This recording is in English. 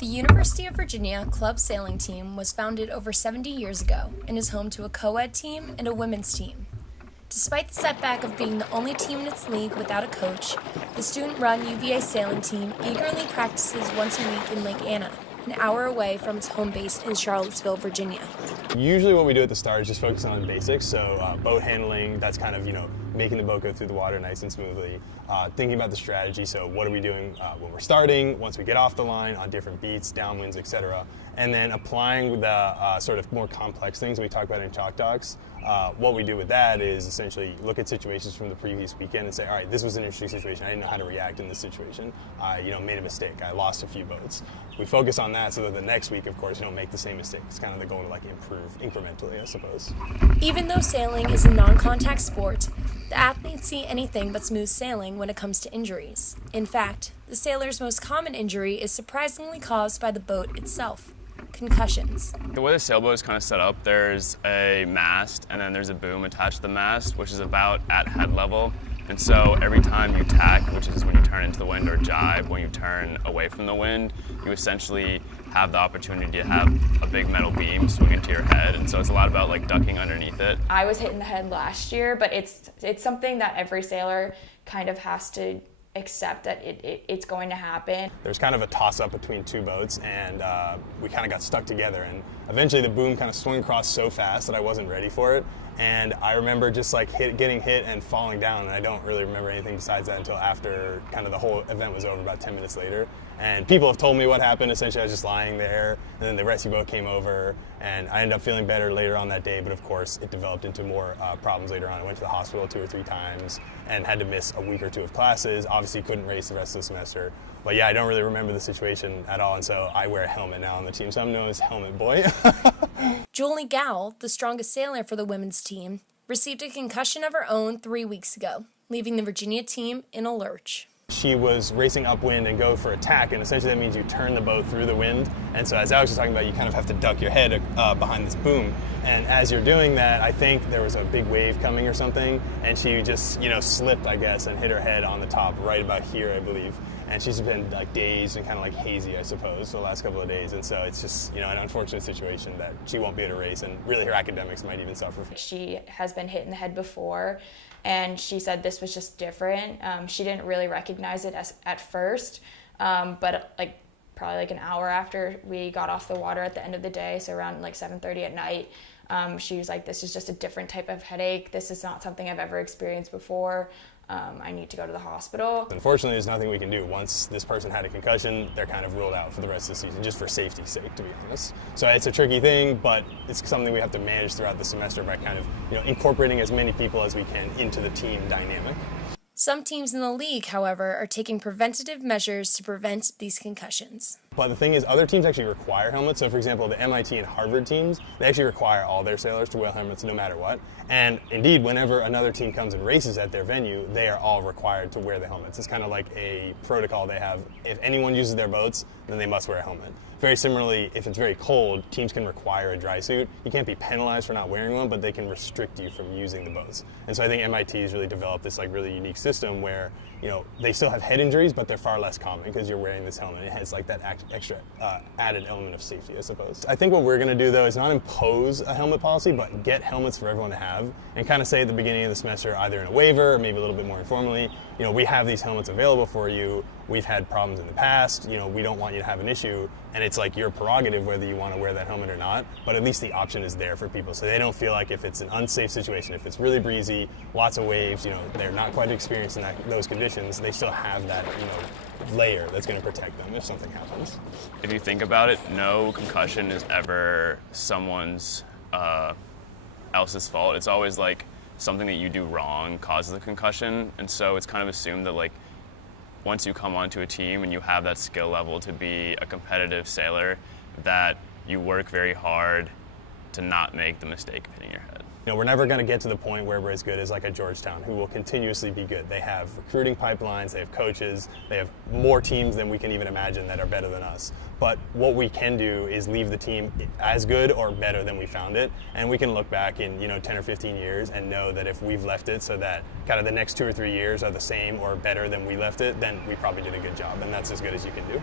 The University of Virginia club sailing team was founded over 70 years ago and is home to a co-ed team and a women's team. Despite the setback of being the only team in its league without a coach, the student-run UVA sailing team eagerly practices once a week in Lake Anna, an hour away from its home base in Charlottesville, Virginia. Usually what we do at the start is just focus on basics, so boat handling, that's kind of, making the boat go through the water nice and smoothly. Thinking about the strategy, so what are we doing when we're starting, once we get off the line, on different beats, downwinds, etc. And then applying the sort of more complex things we talk about in Chalk Talks. What we do with that is essentially look at situations from the previous weekend and say, all right, this was an interesting situation. I didn't know how to react in this situation. I made a mistake. I lost a few boats. We focus on that so that the next week, of course, you don't make the same mistake. It's kind of the goal to improve incrementally, I suppose. Even though sailing is a non-contact sport, the athletes see anything but smooth sailing when it comes to injuries. In fact, the sailor's most common injury is surprisingly caused by the boat itself: concussions. The way the sailboat is kind of set up, there's a mast and then there's a boom attached to the mast, which is about at head level. And so every time you tack, which is when you turn into the wind, or jibe, when you turn away from the wind, you essentially have the opportunity to have a big metal beam swing into your head. And so it's a lot about ducking underneath it. I was hit in the head last year, but it's something that every sailor kind of has to accept that it's going to happen. There's kind of a toss-up between two boats, and we kind of got stuck together, and eventually the boom kind of swung across so fast that I wasn't ready for it. And I remember just getting hit and falling down, and I don't really remember anything besides that until after kind of the whole event was over, about 10 minutes later. And people have told me what happened. Essentially, I was just lying there, and then the rescue boat came over, and I ended up feeling better later on that day, but of course it developed into more problems later on. I went to the hospital 2 or 3 times and had to miss a week or 2 of classes. Obviously couldn't race the rest of the semester. But yeah, I don't really remember the situation at all, and so I wear a helmet now on the team, so I'm known as Helmet Boy. Julie Gowell, the strongest sailor for the women's team, received a concussion of her own 3 weeks ago, leaving the Virginia team in a lurch. She was racing upwind and go for a tack, and essentially that means you turn the boat through the wind. And so as Alex was talking about, you kind of have to duck your head behind this boom. And as you're doing that, I think there was a big wave coming or something, and she just, slipped, I guess, and hit her head on the top right about here, I believe. And she's been dazed and kind of hazy, I suppose, for the last couple of days. And so it's just, an unfortunate situation that she won't be able to race, and really her academics might even suffer. She has been hit in the head before, and she said this was just different. She didn't really recognize it at first, but probably an hour after we got off the water at the end of the day, so around 7:30 at night, she was like, this is just a different type of headache. This is not something I've ever experienced before. I need to go to the hospital. Unfortunately, there's nothing we can do. Once this person had a concussion, they're kind of ruled out for the rest of the season, just for safety's sake, to be honest. So it's a tricky thing, but it's something we have to manage throughout the semester by kind of, incorporating as many people as we can into the team dynamic. Some teams in the league, however, are taking preventative measures to prevent these concussions. But the thing is, other teams actually require helmets. So for example, the MIT and Harvard teams, they actually require all their sailors to wear helmets no matter what. And indeed, whenever another team comes and races at their venue, they are all required to wear the helmets. It's kind of like a protocol they have. If anyone uses their boats, then they must wear a helmet. Very similarly, if it's very cold, teams can require a dry suit. You can't be penalized for not wearing one, but they can restrict you from using the boats. And so I think MIT has really developed this really unique system where, they still have head injuries, but they're far less common because you're wearing this helmet. It has that extra added element of safety, I suppose. I think what we're going to do, though, is not impose a helmet policy, but get helmets for everyone to have, and kind of say at the beginning of the semester, either in a waiver or maybe a little bit more informally, we have these helmets available for you. We've had problems in the past. We don't want you to have an issue, and it's your prerogative whether you want to wear that helmet or not, but at least the option is there for people, so they don't feel like if it's an unsafe situation, if it's really breezy, lots of waves, they're not quite experienced in those conditions, they still have that, layer that's going to protect them if something happens. If you think about it, no concussion is ever someone's else's fault. It's always something that you do wrong causes a concussion, and so it's kind of assumed that once you come onto a team and you have that skill level to be a competitive sailor, that you work very hard to not make the mistake of hitting your head. We're never going to get to the point where we're as good as a Georgetown, who will continuously be good. They have recruiting pipelines, they have coaches, they have more teams than we can even imagine that are better than us. But what we can do is leave the team as good or better than we found it, and we can look back in 10 or 15 years and know that if we've left it so that kind of the next 2 or 3 years are the same or better than we left it, then we probably did a good job, and that's as good as you can do.